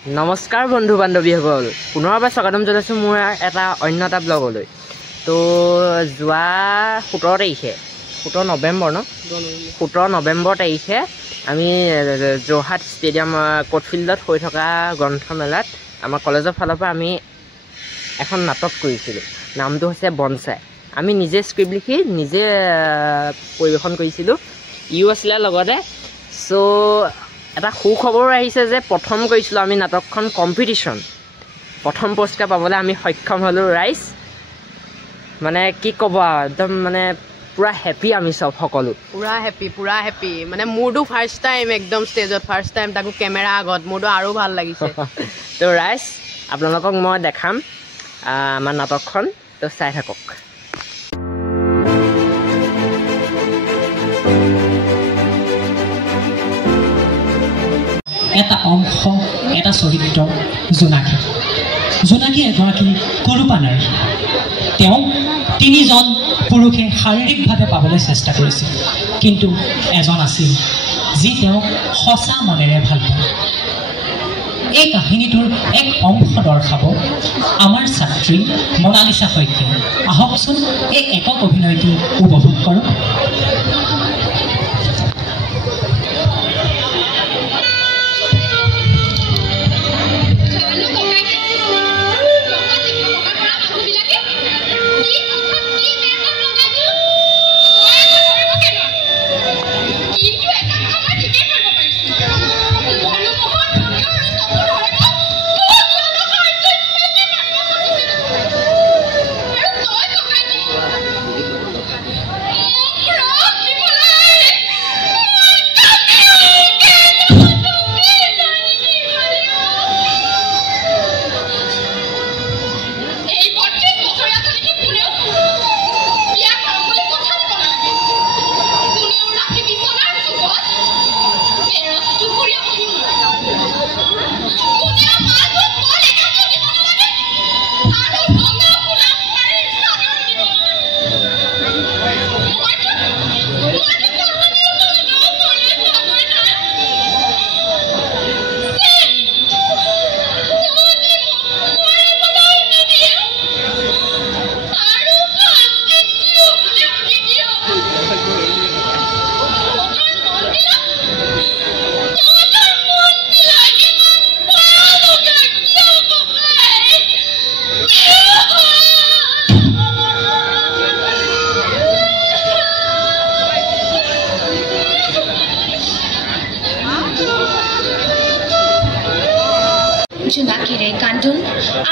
নমস্কাৰ বন্ধু বান্ধৱীসকল, পুনৰবাৰ স্বাগতম জনাইছোঁ মোৰ এটা অন্য এটা ব্লগলৈ। তো যোৱা 17 নৱেম্বৰ 17 নৱেম্বৰ তাৰিখে আমি যোৰহাট ষ্টেডিয়াম কোৰ্ট ফিল্ডত হৈ থকা গ্ৰন্থমেলাত আমাৰ কলেজৰ ফালৰ পৰা আমি এখন নাটক কৰিছিলোঁ। নামটো হৈছে বনচাই। আমি নিজে স্ক্ৰিপ্ট লিখি নিজে পৰিৱেশন কৰিছিলোঁ। ইও আছিলে লগতে। চ' এটা সুখবৰ আহিছে যে প্ৰথম কৰিছিলোঁ আমি নাটকখন কম্পিটিশ্যন, প্ৰথম পুৰস্কাৰ পাবলৈ আমি সক্ষম হ'লোঁ। ৰাইজ মানে কি ক'ব আৰু, একদম মানে পূৰা হেপী আমি চব সকলো, পূৰা হেপী। মানে মোৰতো ফাৰ্ষ্ট টাইম একদম ষ্টেজত, ফাৰ্ষ্ট টাইম তাকো কেমেৰা আগত, মোৰতো আৰু ভাল লাগিছে। তো ৰাইজ আপোনালোকক মই দেখাম আমাৰ নাটকখন, তো চাই থাকক। এটা অংশ, এটা চৰিত্ৰ জোনাকী এগৰাকী কুৰূপা নাৰী। তেওঁ 3জন পুৰুষে শাৰীৰিকভাৱে পাবলৈ চেষ্টা কৰিছিল, কিন্তু এজন আছিল যি তেওঁক সঁচা মনেৰে ভাল পায়। এই কাহিনীটোৰ এক অংশ দৰ্শাব আমাৰ ছাত্ৰী মনালিছা শইকীয়াই। আহকচোন এই একক অভিনয়টি উপভোগ কৰোঁ। জোনাকীৰে কান্দোন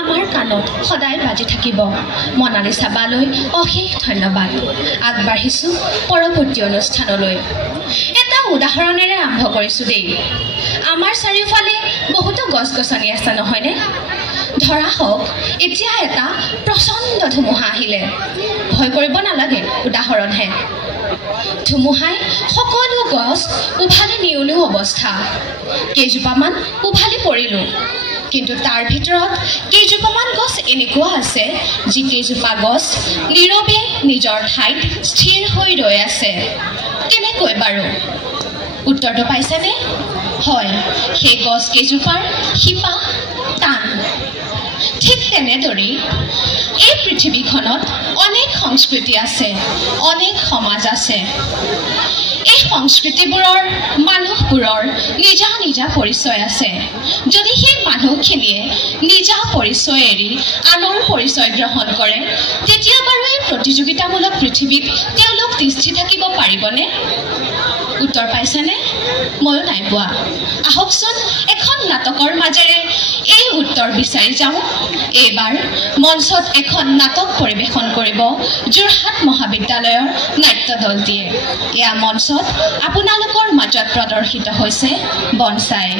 আমাৰ কাণত সদায় বাজি থাকিব। মনালিছা বালৈ অশেষ ধন্যবাদ। আগবাঢ়িছোঁ পৰৱৰ্তী অনুষ্ঠানলৈ। এটা উদাহৰণেৰে আৰম্ভ কৰিছোঁ দেই। আমাৰ চাৰিওফালে বহুতো গছ গছনি আছে নহয়নে? ধৰা হওক এতিয়া এটা প্ৰচণ্ড ধুমুহা আহিলে, ভয় কৰিব নালাগে, উদাহৰণহে। ধুমুহাই সকলো গছ উভালি নিয়লেও অৱস্থা। কেইজোপামান উভালি পৰিলোঁ, কিন্তু তাৰ ভিতৰত কেইজোপামান গছ এনেকুৱা আছে যিকেইজোপা গছ নীৰৱে নিজৰ ঠাইত স্থিৰ হৈ ৰৈ আছে। কেনেকৈ বাৰু? উত্তৰটো পাইছেনে? হয়, সেই গছ কেইজোপাৰ শিপা টান। ঠিক তেনেদৰেই এই পৃথিৱীখনত অনেক সংস্কৃতি আছে, অনেক সমাজ আছে। এই সংস্কৃতিবোৰৰ মানুহবোৰৰ নিজা নিজা পৰিচয় আছে। যদি সেই মানুহখিনিয়ে নিজা পৰিচয় এৰি আনৰ পৰিচয় গ্ৰহণ কৰে, তেতিয়া বাৰু এই প্ৰতিযোগিতামূলক পৃথিৱীত তেওঁলোক তিষ্ঠি থাকিব পাৰিবনে? উত্তৰ পাইছেনে? ময়ো নাই পোৱা। আহকচোন এখন নাটকৰ মাজেৰে এই উত্তৰ বিচাৰি যাওঁ। এইবাৰ মঞ্চত এখন নাটক পৰিৱেশন কৰিব যোৰহাট মহাবিদ্যালয়ৰ নাট্য দলটিয়ে। এয়া মঞ্চত আপোনালোকৰ মাজত প্ৰদৰ্শিত হৈছে বনচাই।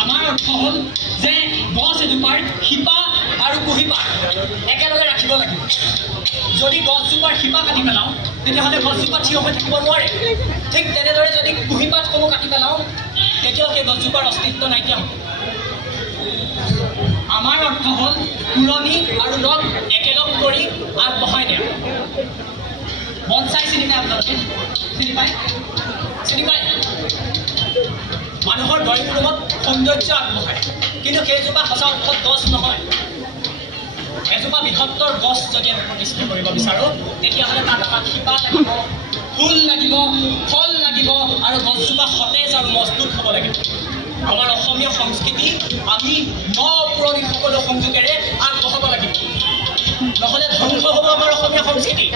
আমাৰ অৰ্থ হ'ল যে গছ এজোপাৰ শিপা আৰু কুঁহিপাত একেলগে ৰাখিব লাগিব। যদি গছজোপাৰ শিপা কাটি পেলাওঁ তেতিয়াহ'লে গছজোপা থিয় হৈ থাকিব নোৱাৰে। ঠিক তেনেদৰে যদি কুঁহিপাতসমূহ কাটি পেলাওঁ তেতিয়াও সেই গছজোপাৰ অস্তিত্ব নাইকিয়া হ'ব। আমাৰ অৰ্থ হ'ল পুৰণি আৰু ৰং একেলগ কৰি আগবঢ়াই দিয়া। বনচাই চিনি পায় আপোনালোকে? চিনি পায়? চিনি পায়? মানুহৰ ড্ৰয়িং ৰুমত সৌন্দৰ্য আগবঢ়ায়, কিন্তু সেইজোপা সঁচা অৰ্থত গছ নহয়। এজোপা বৃহত্তৰ গছ যদি আমি প্ৰতিষ্ঠা কৰিব বিচাৰোঁ তেতিয়াহ'লে তাত আমাক শিপা লাগিব, ফুল লাগিব, ফল লাগিব আৰু গছজোপা সতেজ আৰু মজবুত হ'ব লাগিব। আমাৰ অসমীয়া সংস্কৃতি আমি পুৰণি সকলো সংযোগেৰে আগবঢ়াব লাগিব, নহ'লে ধ্বংস হ'ব আমাৰ অসমীয়া সংস্কৃতি।